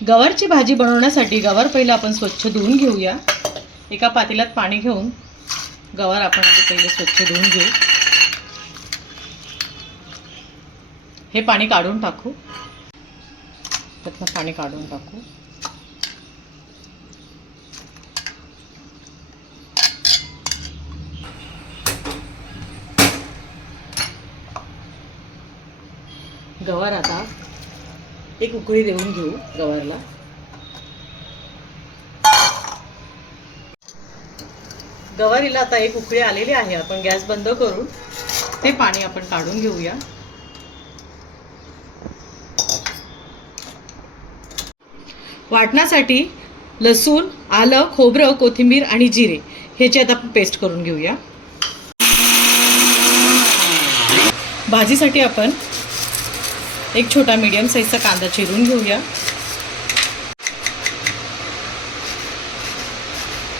गवारची भाजी बनवण्यासाठी गवार पहिला आपण स्वच्छ धुवून घेऊया। एका पातेल्यात पाणी घेऊन गवार आपण पहिले स्वच्छ धुवून घेऊ। हे पाणी काढून टाकू। त्यातलं पाणी काढून टाकू। गवार आता एक उकळी देऊन घेऊ गवारला। गवारीला आता एक उकळी आलेली आहे। आपण गॅस बंद करून ते पाणी आपण काढून घेऊया। वाटण्यासाठी लसूण, आलं, खोबरं, कोथिंबीर आणि जिरे ह्याची आता आपण पेस्ट करून घेऊया। भाजीसाठी आपण एक छोटा मीडियम साईजचा कांदा चिरून घेऊया।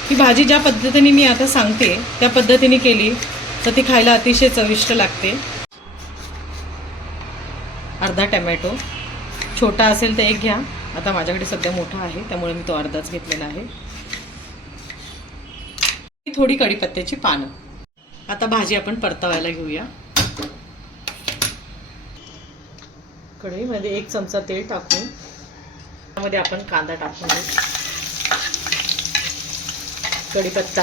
ही भाजी ज्या पद्धतीने मी आता सांगते त्या पद्धतीने केली तर ती खायला अतिशय चविष्ट लागते। अर्धा टोमॅटो, छोटा असेल तर एक घ्या। आता माझ्याकडे सध्या मोठा आहे त्यामुळे मी तो अर्धाच घेतलेला आहे। थोडी कढीपत्त्याची पानं। आता भाजी आपण परतवायला घेऊया। कढईमध्ये 1 चमचा तेल टाकून त्यामध्ये आपण कांदा टाकून घेऊ। कढीपत्ता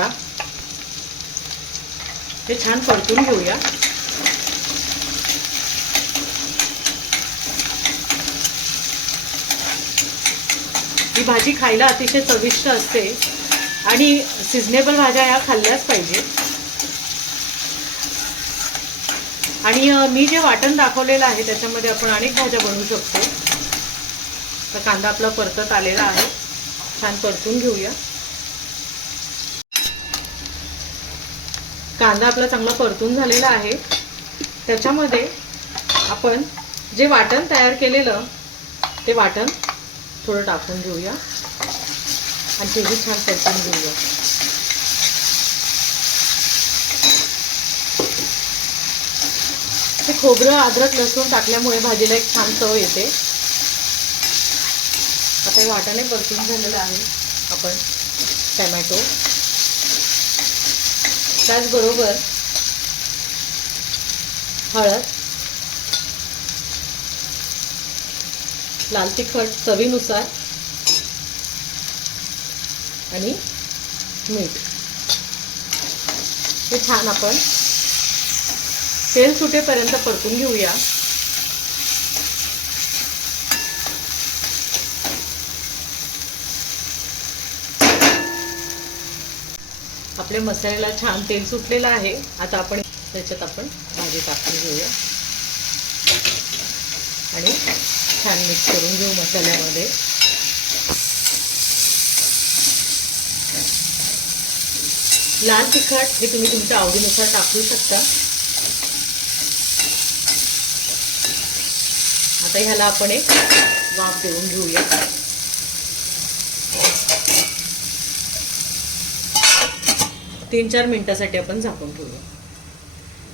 हे छान परतून घेऊया। ही भाजी खायला अतिशय चविष्ट असते आणि सीझनेबल भाज्या या खाल्ल्याच पाहिजे। आणि मी जे वाटण दाखवलेलं आहे त्याच्यामध्ये आपण अनेक भाज्या बनवू शकतो। तर कांदा आपला परतत आलेला आहे, छान परतून घेऊया। कांदा आपला चांगला परतून झालेला आहे। त्याच्यामध्ये आपण जे वाटण तयार केलेलं ते वाटण थोडं टाकून घेऊया आणि तेही छान परतून घेऊया। हे खोबरं, अद्रक, लसूण टाकल्यामुळे भाजीला एक छान चव येते। आता हे वाटाणे परतून झालेलं आहे। आपण टोमॅटो, त्याचबरोबर हळद, लाल तिखट चवीनुसार आणि मीठ हे छान आपण तेल सुटेपर्यंत परतून घेऊया। आपल्या मसाल्याला छान तेल सुटलेलं आहे। आता आपण त्याच्यात आपण भाजी टाकून घेऊया आणि छान मिक्स करून घेऊ मसाल्यामध्ये। लाल तिखट हे तुम्ही तुमच्या आवडीनुसार टाकू शकता। आता ह्याला आपण एक वाफ देऊन घेऊया। तीन 4 मिनिटांसाठी आपण झाकून ठेवूया।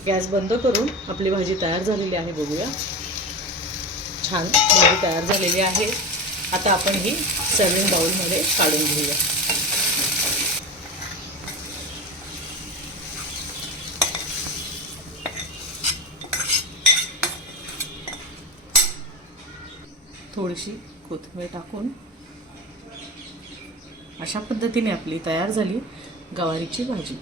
गॅस बंद करून आपली भाजी तयार झालेली आहे, बघूया। छान भाजी तयार झालेली आहे। आता आपण ही सर्विंग बाउलमध्ये काढून घेऊया। थोडीशी कोथिंबीर टाकून अशा पद्धतीने आपली तयार झाली गवारीची भाजी।